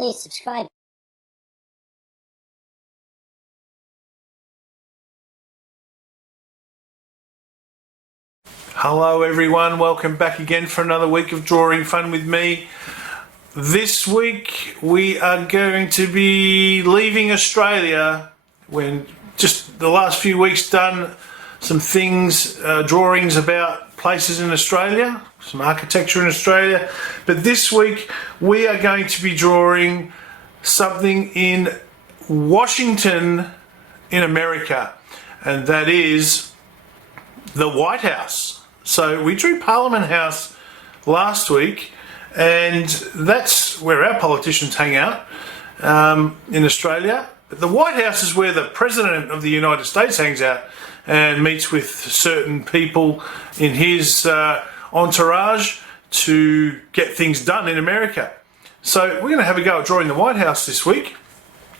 Please subscribe. Hello everyone, welcome back again for another week of drawing fun with me. This week we are going to be leaving Australia. When just the last few weeks done some things, drawings about places in Australia, some architecture in Australia, but this week we are going to be drawing something in Washington in America, and that is the White House. So we drew Parliament House last week, and that's where our politicians hang out in Australia. But the White House is where the President of the United States hangs out and meets with certain people in his entourage to get things done in America. So we're going to have a go at drawing the White House this week.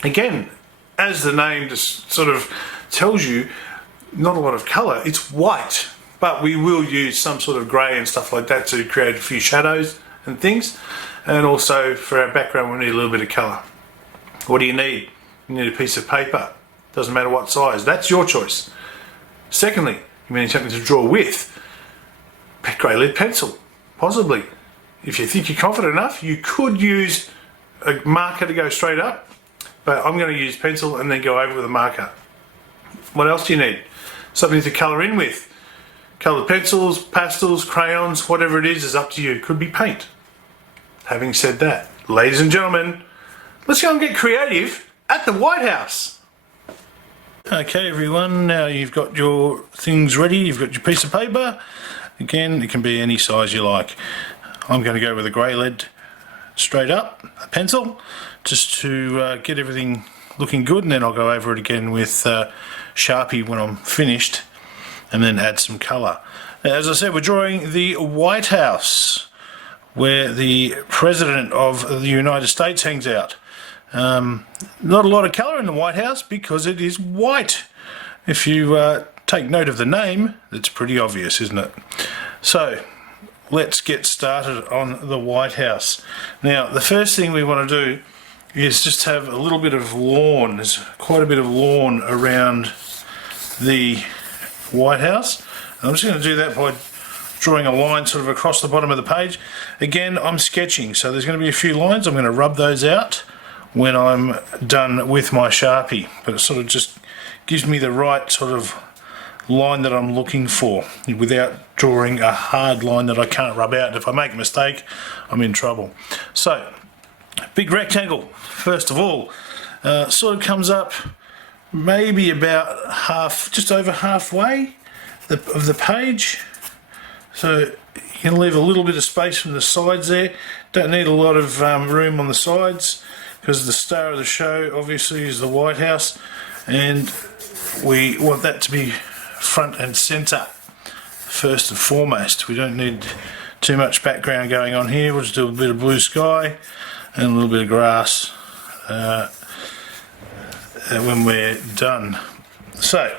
Again, as the name just sort of tells you, not a lot of colour, it's white. But we will use some sort of grey and stuff like that to create a few shadows and things. And also for our background, we need a little bit of colour. What do you need? You need a piece of paper. Doesn't matter what size. That's your choice. Secondly, you need something to draw with. Grey lead pencil, possibly. If you think you're confident enough, you could use a marker to go straight up. But I'm going to use pencil and then go over with a marker. What else do you need? Something to colour in with. Coloured pencils, pastels, crayons, whatever it is up to you. Could be paint. Having said that, ladies and gentlemen, let's go and get creative at the White House. Okay everyone, now you've got your things ready, you've got your piece of paper. Again, it can be any size you like. I'm going to go with a grey lead straight up, a pencil, just to get everything looking good, and then I'll go over it again with Sharpie when I'm finished, and then add some colour. As I said, we're drawing the White House, where the President of the United States hangs out. Not a lot of colour in the White House because it is white. If you take note of the name, it's pretty obvious, isn't it? So, let's get started on the White House. Now, the first thing we want to do is just have a little bit of lawn. There's quite a bit of lawn around the White House. I'm just going to do that by drawing a line sort of across the bottom of the page. Again, I'm sketching, so there's going to be a few lines. I'm going to rub those out when I'm done with my Sharpie, but it sort of just gives me the right sort of line that I'm looking for without drawing a hard line that I can't rub out. If I make a mistake, I'm in trouble. So, big rectangle, first of all, sort of comes up maybe about half, just over halfway of the page. So you can leave a little bit of space from the sides there. Don't need a lot of room on the sides, because the star of the show obviously is the White House, and we want that to be front and centre first and foremost. We don't need too much background going on here. We'll just do a bit of blue sky and a little bit of grass when we're done. So,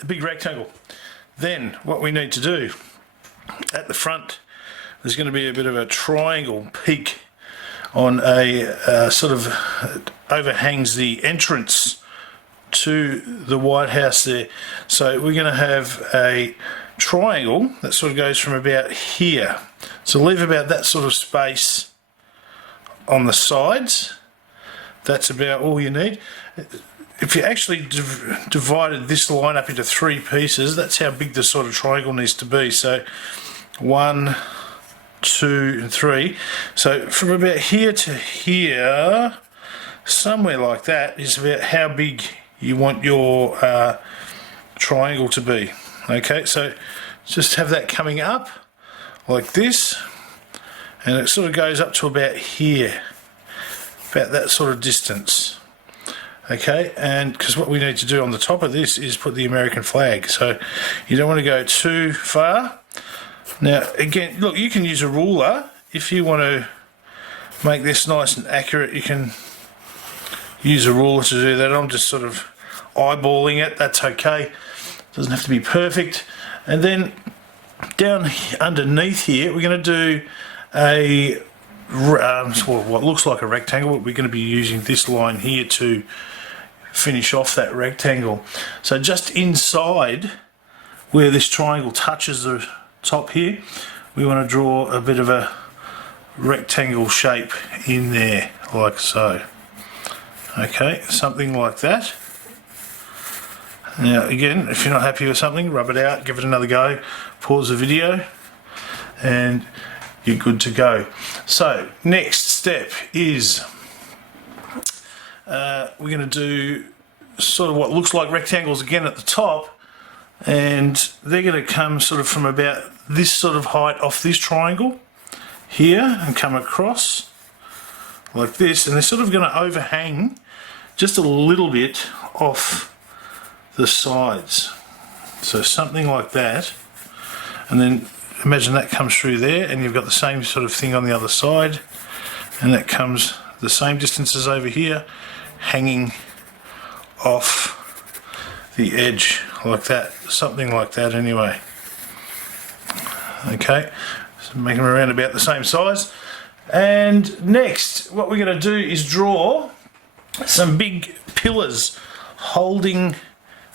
a big rectangle. Then what we need to do at the front, there's going to be a bit of a triangle peak on a sort of overhangs the entrance to the White House there. So we're going to have a triangle that sort of goes from about here. So leave about that sort of space on the sides. That's about all you need. If you actually divided this line up into three pieces, that's how big the sort of triangle needs to be. So 1, 2 and 3. So from about here to here, somewhere like that, is about how big you want your triangle to be. Okay, so just have that coming up like this, and it sort of goes up to about here, about that sort of distance. Okay, and because what we need to do on the top of this is put the American flag, so you don't want to go too far. Now again, look, you can use a ruler if you want to make this nice and accurate. You can use a ruler to do that. I'm just sort of eyeballing it. That's okay, doesn't have to be perfect. And then down underneath here we're going to do a what looks like a rectangle, but we're going to be using this line here to finish off that rectangle. So just inside where this triangle touches the top here, we want to draw a bit of a rectangle shape in there, like so. Okay, something like that. Now again, if you're not happy with something, rub it out, give it another go, pause the video, and you're good to go. So next step is we're going to do sort of what looks like rectangles again at the top, and they're going to come sort of from about this sort of height off this triangle here and come across like this, and they're sort of going to overhang just a little bit off the sides, so something like that. And then imagine that comes through there, and you've got the same sort of thing on the other side, and that comes the same distances over here, hanging off the edge like that, something like that anyway. Okay, so make them around about the same size. And next, what we're going to do is draw some big pillars holding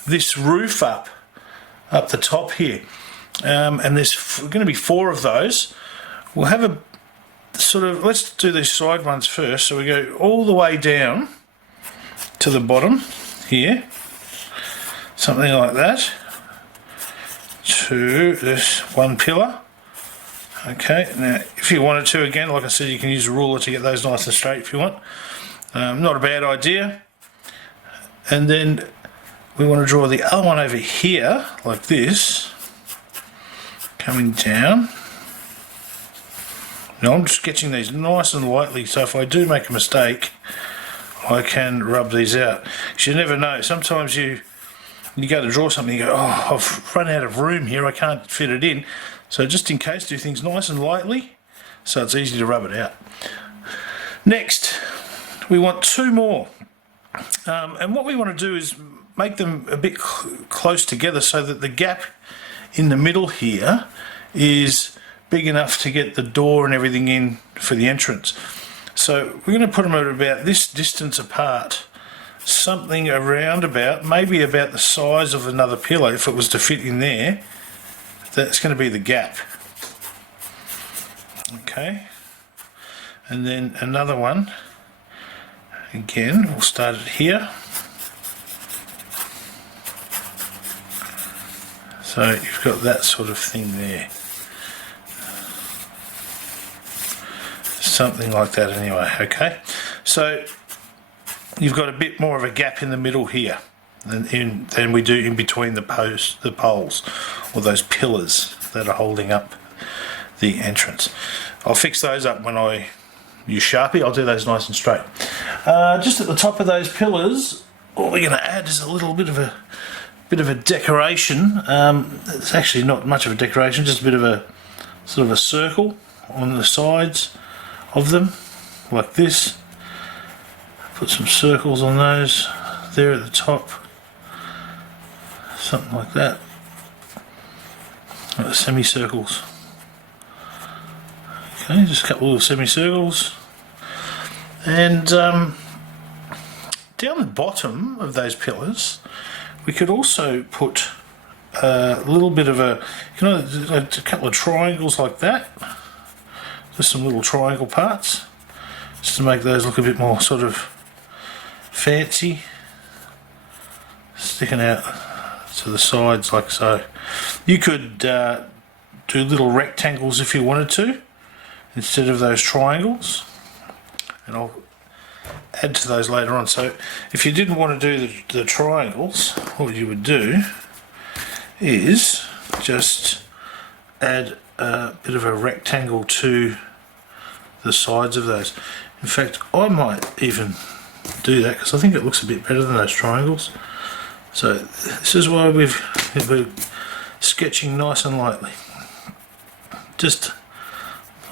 this roof up the top here. And there's going to be 4 of those. We'll have a sort of, let's do these side ones first. So we go all the way down to the bottom here, something like that, to this one pillar. Okay, now if you wanted to, again, like I said, you can use a ruler to get those nice and straight if you want. Not a bad idea. And then we want to draw the other one over here, like this, coming down. Now I'm just sketching these nice and lightly, so if I do make a mistake, I can rub these out. Because you never know, sometimes you go to draw something, you go, oh, I've run out of room here, I can't fit it in. So just in case, do things nice and lightly, so it's easy to rub it out. Next, we want 2 more. And what we want to do is make them a bit close together so that the gap in the middle here is big enough to get the door and everything in for the entrance. So we're going to put them at about this distance apart, something around about, maybe about the size of another pillar. If it was to fit in there, that's going to be the gap. Okay, and then another one, again, we'll start it here. So you've got that sort of thing there. Something like that anyway, okay? So you've got a bit more of a gap in the middle here than we do in between the poles, or those pillars that are holding up the entrance. I'll fix those up when I use Sharpie. I'll do those nice and straight. Just at the top of those pillars, what we're going to add is a little bit of a decoration. It's actually not much of a decoration, just a bit of a sort of a circle on the sides of them, like this. Put some circles on those there at the top, something like that, like semicircles. Okay, just a couple of semicircles. And down the bottom of those pillars, we could also put a little bit of a couple of triangles like that. Just some little triangle parts, just to make those look a bit more sort of fancy, sticking out to the sides like so. You could do little rectangles if you wanted to, instead of those triangles, and I'll add to those later on. So if you didn't want to do the triangles, what you would do is just add a bit of a rectangle to the sides of those. In fact, I might even do that because I think it looks a bit better than those triangles. So this is why we're sketching nice and lightly, just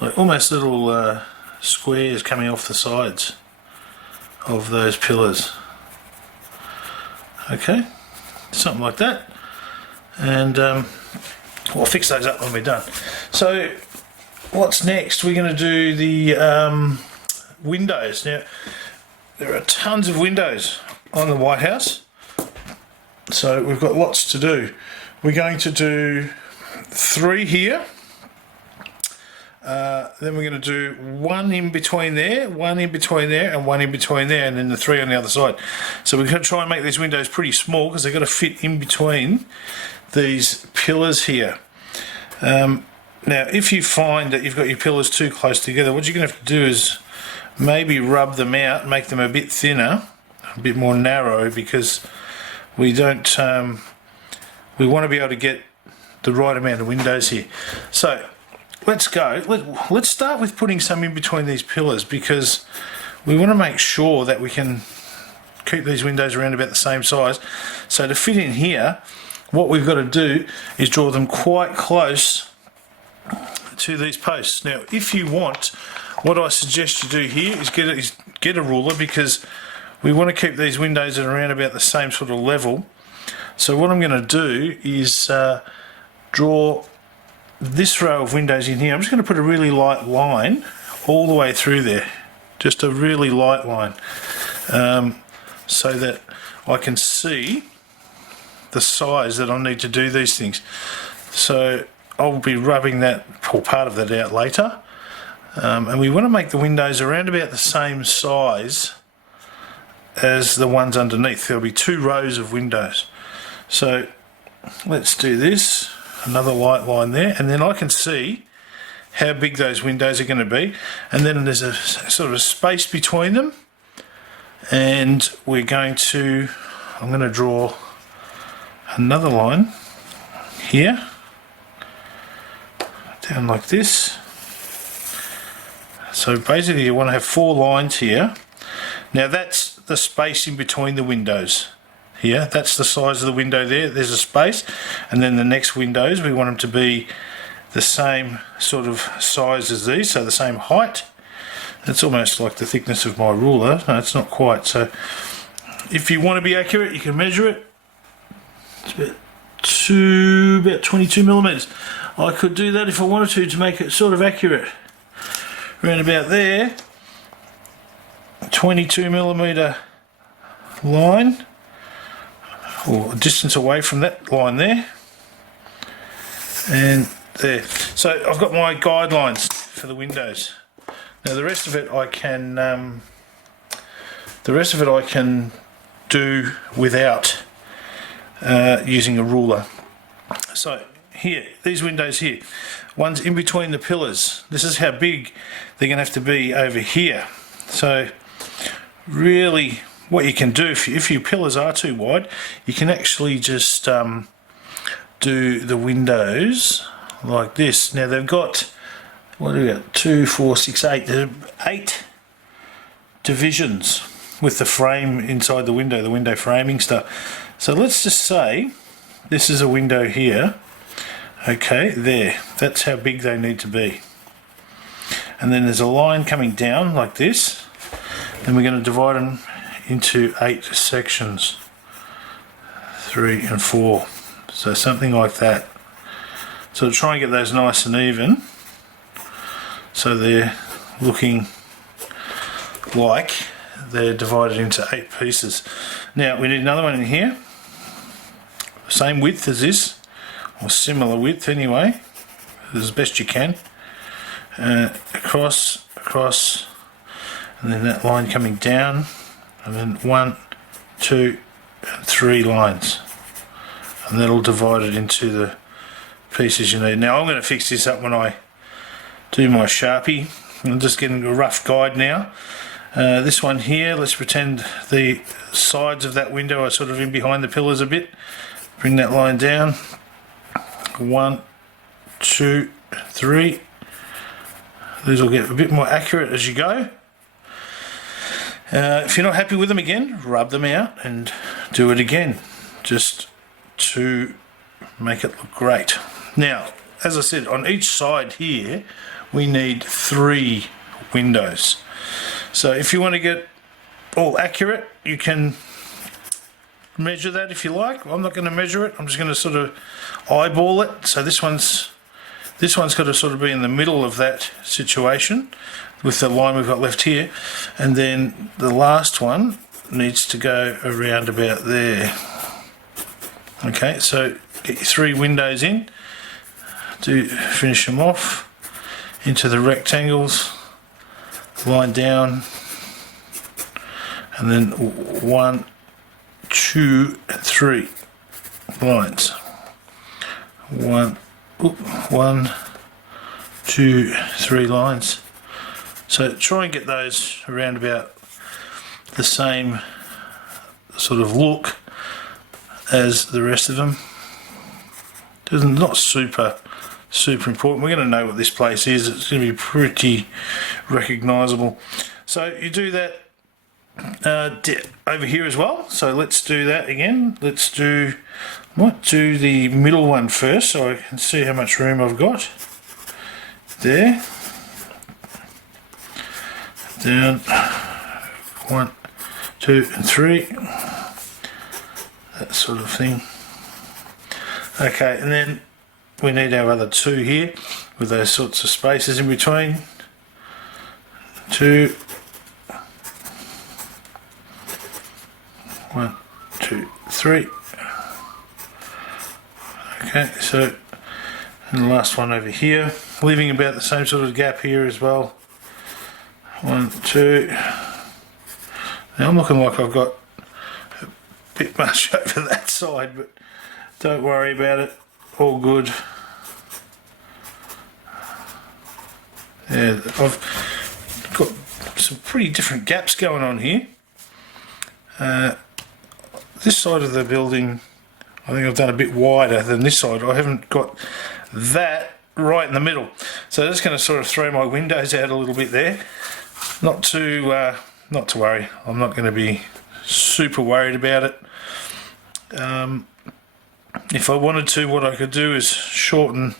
like almost little squares coming off the sides of those pillars. Okay, something like that, and we'll fix those up when we're done. So what's next? We're going to do the windows. Now, there are tons of windows on the White House, so we've got lots to do. We're going to do 3 here. Then we're going to do 1 in between there, 1 in between there, and 1 in between there, and then the 3 on the other side. So we're going to try and make these windows pretty small because they've got to fit in between these pillars here. Now, if you find that you've got your pillars too close together, what you're going to have to do is maybe rub them out, make them a bit thinner, a bit more narrow, because we don't. We want to be able to get the right amount of windows here. So let's go. Let's start with putting some in between these pillars, because we want to make sure that we can keep these windows around about the same size. So to fit in here, what we've got to do is draw them quite close to these posts. Now, if you want, what I suggest you do here is get a ruler, because we want to keep these windows at around about the same sort of level. So what I'm going to do is draw this row of windows in here. I'm just going to put a really light line all the way through there, just a really light line, so that I can see the size that I need to do these things. So I'll be rubbing that, or part of that, out later, and we want to make the windows around about the same size as the ones underneath. There'll be 2 rows of windows. So let's do this, another light line there, and then I can see how big those windows are going to be, and then there's a sort of a space between them, and I'm going to draw another line here, down like this. So basically you want to have 4 lines here. Now that's the space in between the windows. Here, that's the size of the window there. There's a space, and then the next windows we want them to be the same sort of size as these, so the same height. It's almost like the thickness of my ruler. No, it's not quite. So if you want to be accurate, you can measure it. It's about 22 millimeters. I could do that if I wanted to make it sort of accurate. Around about there, 22 millimeter line, or distance away from that line there, and there. So I've got my guidelines for the windows. Now the rest of it I can do without using a ruler. So here, these windows here, one's in between the pillars. This is how big they're going to have to be over here. So really, what you can do, if your pillars are too wide, you can actually just do the windows like this. Now they've got, what do we got? 2, 4, 6, 8. There's 8 divisions with the frame inside the window framing stuff. So let's just say this is a window here. Okay, there. That's how big they need to be. And then there's a line coming down like this. Then we're going to divide them into 8 sections, 3 and 4, so something like that. So to try and get those nice and even, so they're looking like they're divided into 8 pieces. Now we need another one in here, same width as this, or similar width anyway, as best you can, across, and then that line coming down, and then 1, 2, and 3 lines, and that'll divide it into the pieces you need. Now I'm going to fix this up when I do my Sharpie. I'm just getting a rough guide now. This one here, let's pretend the sides of that window are sort of in behind the pillars a bit. Bring that line down. 1, 2, 3. These will get a bit more accurate as you go. If you're not happy with them, again, rub them out and do it again, just to make it look great. Now, as I said, on each side here we need 3 windows. So if you want to get all accurate, you can measure that if you like. I'm not going to measure it, I'm just going to sort of eyeball it. So this one's This one's got to sort of be in the middle of that situation with the line we've got left here, and then the last one needs to go around about there. Okay, so get your 3 windows in, finish them off into the rectangles, line down, and then 1, 2, and 3 lines. 1, 2, 3 lines. So try and get those around about the same sort of look as the rest of them. It's not super important. We're going to know what this place is. It's going to be pretty recognisable. So you do that over here as well. So let's do that again. Might do the middle one first so I can see how much room I've got. There. Down. 1, 2, and 3. That sort of thing. Okay, and then we need our other 2 here with those sorts of spaces in between. 2. 1, 2, 3. Okay, so and the last one over here, leaving about the same sort of gap here as well. 1, 2. Now I'm looking like I've got a bit much over that side, but don't worry about it. All good. Yeah, I've got some pretty different gaps going on here. This side of the building, I think I've done a bit wider than this side. I haven't got that right in the middle. So that's going to sort of throw my windows out a little bit there. Not to worry. I'm not going to be super worried about it. If I wanted to, what I could do is shorten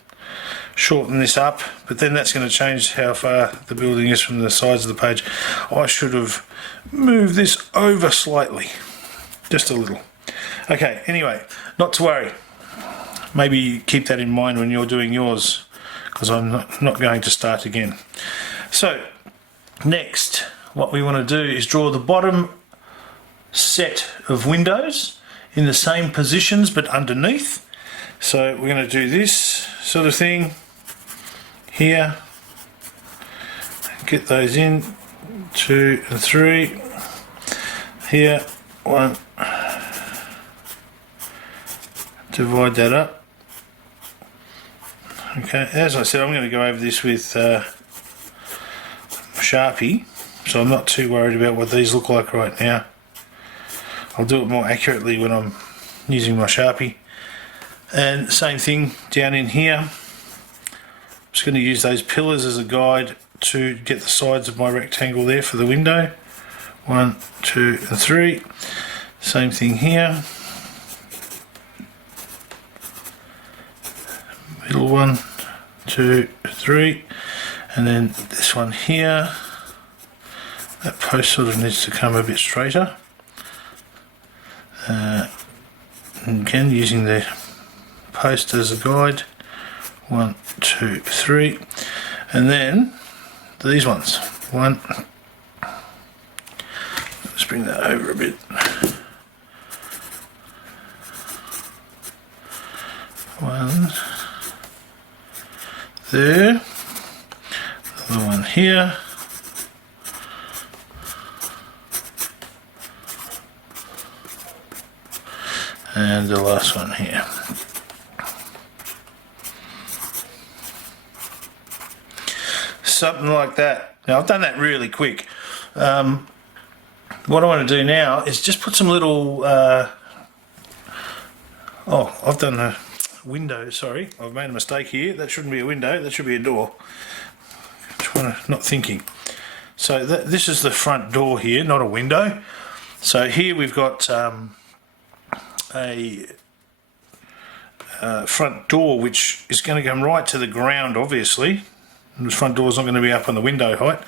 this up, but then that's going to change how far the building is from the sides of the page. I should have moved this over slightly, just a little. Okay, anyway, not to worry. Maybe keep that in mind when you're doing yours, because I'm not going to start again. So next, what we want to do is draw the bottom set of windows in the same positions but underneath. So we're going to do this sort of thing here, get those in, 2 and 3 here, 1, divide that up. Okay, as I said, I'm going to go over this with Sharpie, so I'm not too worried about what these look like right now. I'll do it more accurately when I'm using my Sharpie. And same thing down in here. I'm just going to use those pillars as a guide to get the sides of my rectangle there for the window. 1, 2, and 3. Same thing here. Middle 1, 2, 3. And then this one here. That post sort of needs to come a bit straighter. Again, using the post as a guide. 1, 2, 3. And then these ones. 1. Let's bring that over a bit. 1 there. The one here. And the last one here. Something like that. Now I've done that really quick. What I want to do now is just put some little I've done a window, sorry. I've made a mistake here. That shouldn't be a window, that should be a door. Not thinking. So this is the front door here, not a window. So here we've got a front door which is going to come right to the ground, obviously. And the front door is not going to be up on the window height.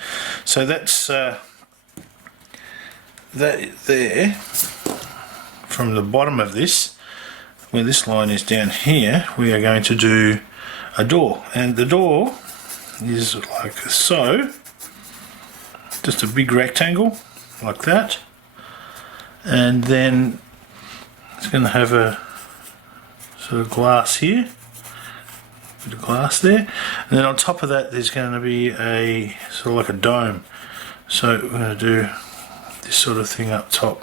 So that's that there. From the bottom of this, where this line is down here, we are going to do a door, and the door is like so, just a big rectangle like that, and then it's going to have a sort of glass here, bit of glass there, and then on top of that there's going to be a sort of like a dome. So we're going to do this sort of thing up top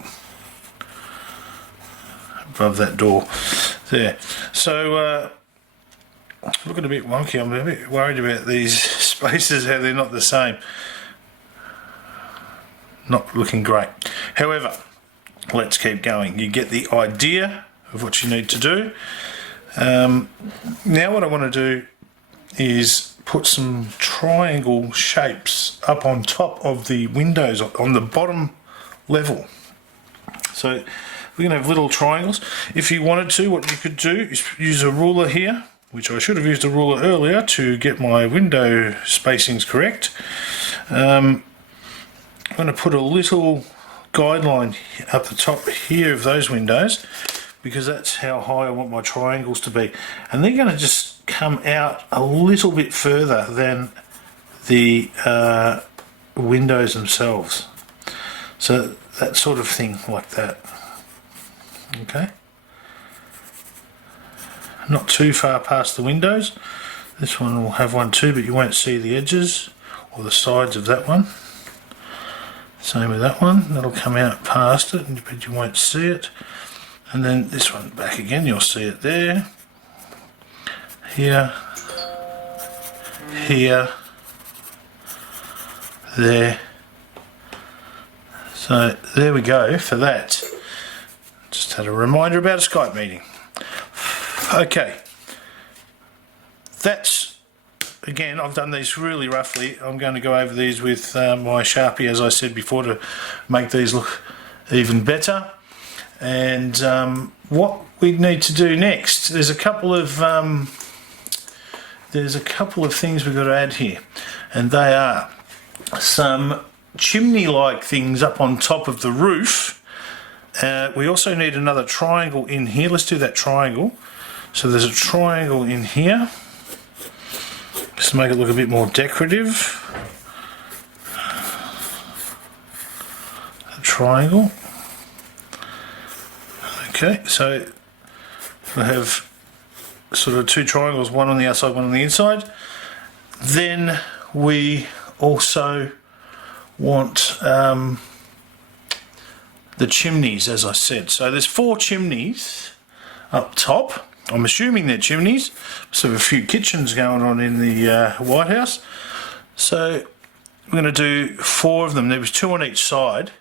above that door there. So looking a bit wonky. I'm a bit worried about these spaces, how they're not the same. Not looking great. However, let's keep going. You get the idea of what you need to do. Now what I want to do is put some triangle shapes up on top of the windows on the bottom level. So we're going to have little triangles. If you wanted to, what you could do is use a ruler here, which I should have used a ruler earlier to get my window spacings correct. I'm going to put a little guideline up the top here of those windows, because that's how high I want my triangles to be, and they're going to just come out a little bit further than the windows themselves. So that sort of thing, like that. Okay, not too far past the windows. This one will have one too, but you won't see the edges or the sides of that one. Same with that one, that'll come out past it, but you won't see it. And then this one back again, you'll see it there, here, here, there. So there we go for that. Just had a reminder about a Skype meeting. Okay, that's, again, I've done these really roughly. I'm going to go over these with my Sharpie, as I said before, to make these look even better. And what we need to do next, there's a couple of things we've got to add here, and they are some chimney-like things up on top of the roof. We also need another triangle in here. Let's do that triangle. So there's a triangle in here, just to make it look a bit more decorative. A triangle. Okay, so we have sort of two triangles, one on the outside, one on the inside. Then we also want the chimneys, as I said. So there's 4 chimneys up top. I'm assuming they're chimneys. So a few kitchens going on in the White House. So we're going to do 4 of them. There was 2 on each side.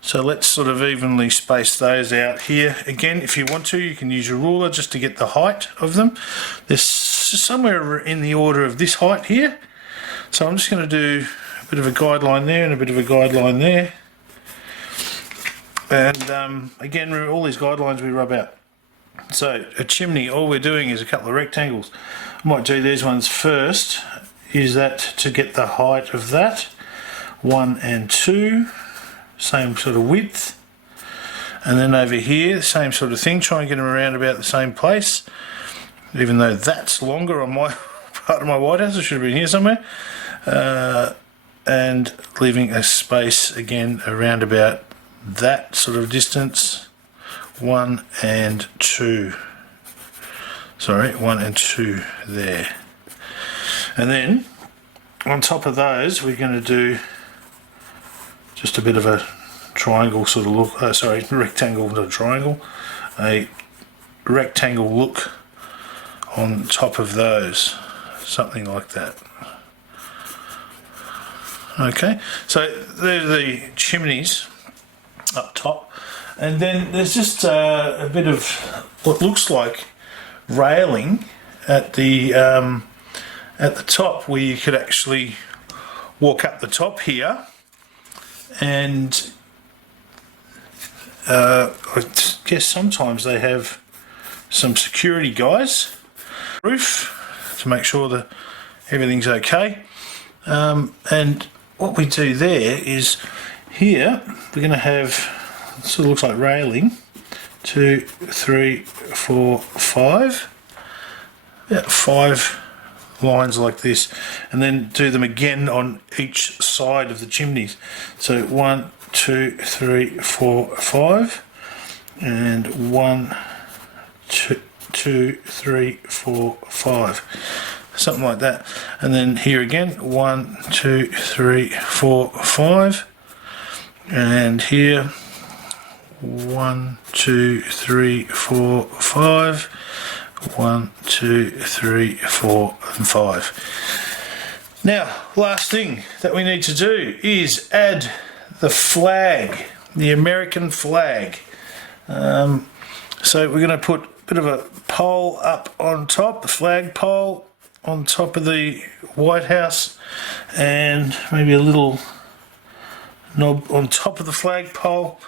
So let's sort of evenly space those out here. Again, if you want to, you can use your ruler just to get the height of them. There's somewhere in the order of this height here. So I'm just going to do a bit of a guideline there and a bit of a guideline there. And again, all these guidelines we rub out. So a chimney, all we're doing is a couple of rectangles. I might do these ones first. Use that to get the height of that. 1 and 2. Same sort of width, and then over here same sort of thing, try and get them around about the same place, even though that's longer on my part of my White House. It should have been here somewhere, and leaving a space again around about that sort of distance. 1 and 2, sorry, 1 and 2 there. And then on top of those we're going to do just a bit of a triangle sort of look, sorry, rectangle, not a triangle, a rectangle look on top of those, something like that. Okay, so they're the chimneys up top, and then there's just a bit of what looks like railing at the top, where you could actually walk up the top here. And I guess sometimes they have some security guys roof to make sure that everything's okay. And what we do there is here we're going to have, sort of looks like railing, 2, 3, 4, 5, about 5 lines like this, and then do them again on each side of the chimneys. So 1, 2, 3, 4, 5, and 1, 2, 3, 4, 5, something like that. And then here again, 1, 2, 3, 4, 5, and here 1, 2, 3, 4, 5, 1, 2, 3, 4, and 5. Now, last thing that we need to do is add the flag, the American flag. So we're going to put a bit of a pole up on top, the flag pole on top of the White House, and maybe a little knob on top of the flag pole,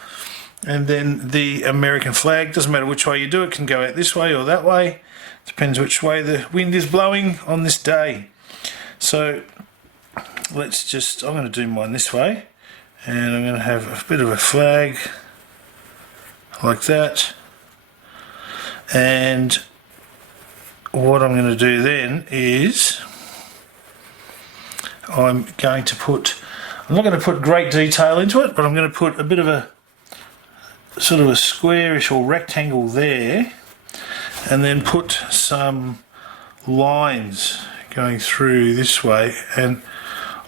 and then the American flag. Doesn't matter which way you do it, can go out this way or that way, depends which way the wind is blowing on this day. So let's just, I'm going to do mine this way, and I'm going to have a bit of a flag like that. And what I'm going to do then is I'm not going to put great detail into it, but I'm going to put a bit of a sort of a squarish or rectangle there, and then put some lines going through this way, and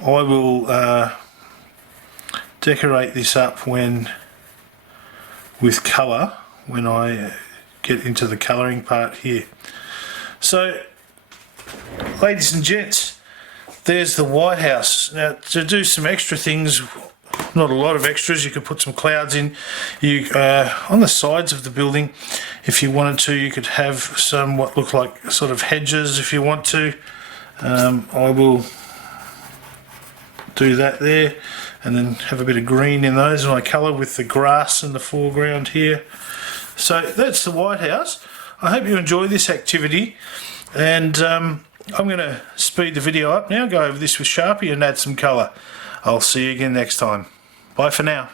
I will decorate this up with colour when I get into the colouring part here. So, ladies and gents, there's the White House. Now, to do some extra things, not a lot of extras, you could put some clouds in. On the sides of the building, if you wanted to, you could have some what look like sort of hedges if you want to. I will do that there, and then have a bit of green in those, and I colour with the grass in the foreground here. So that's the White House. I hope you enjoy this activity, and I'm going to speed the video up now, go over this with Sharpie and add some colour. I'll see you again next time. Bye for now.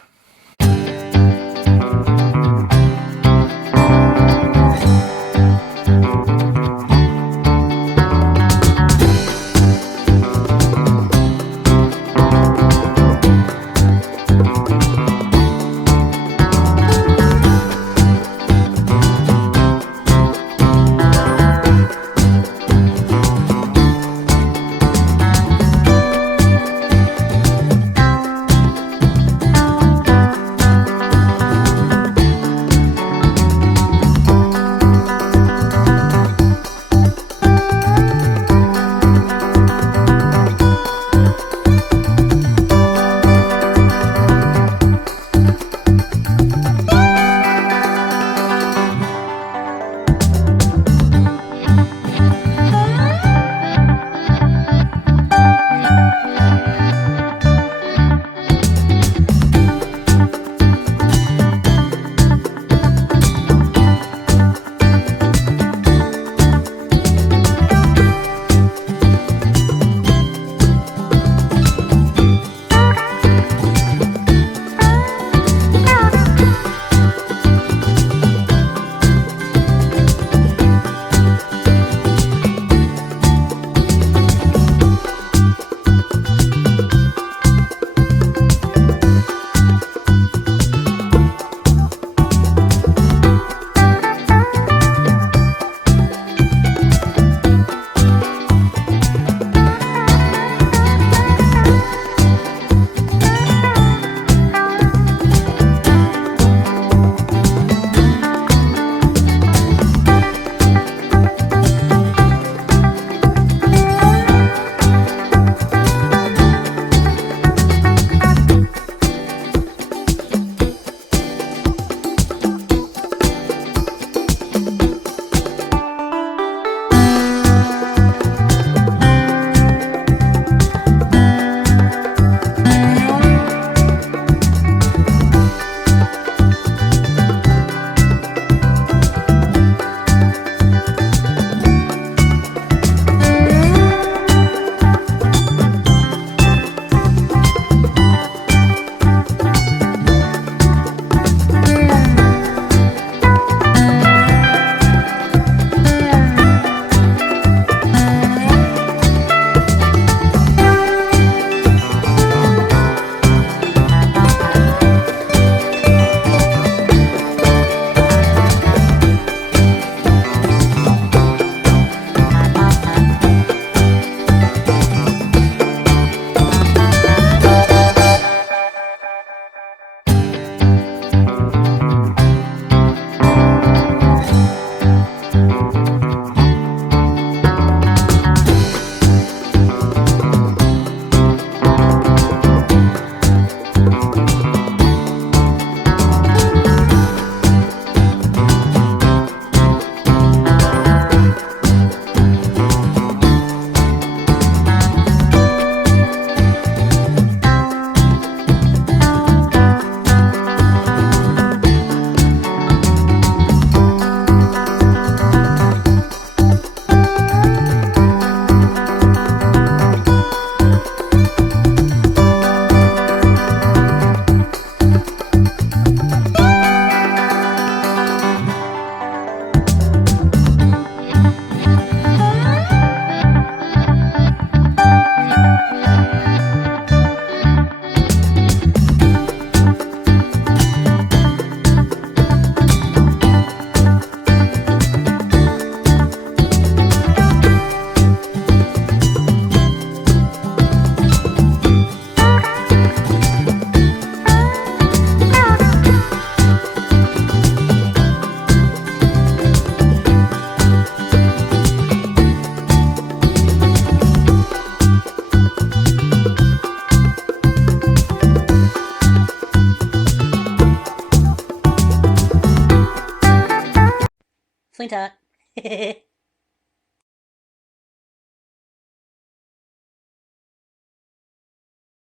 Flintart.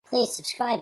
Please subscribe.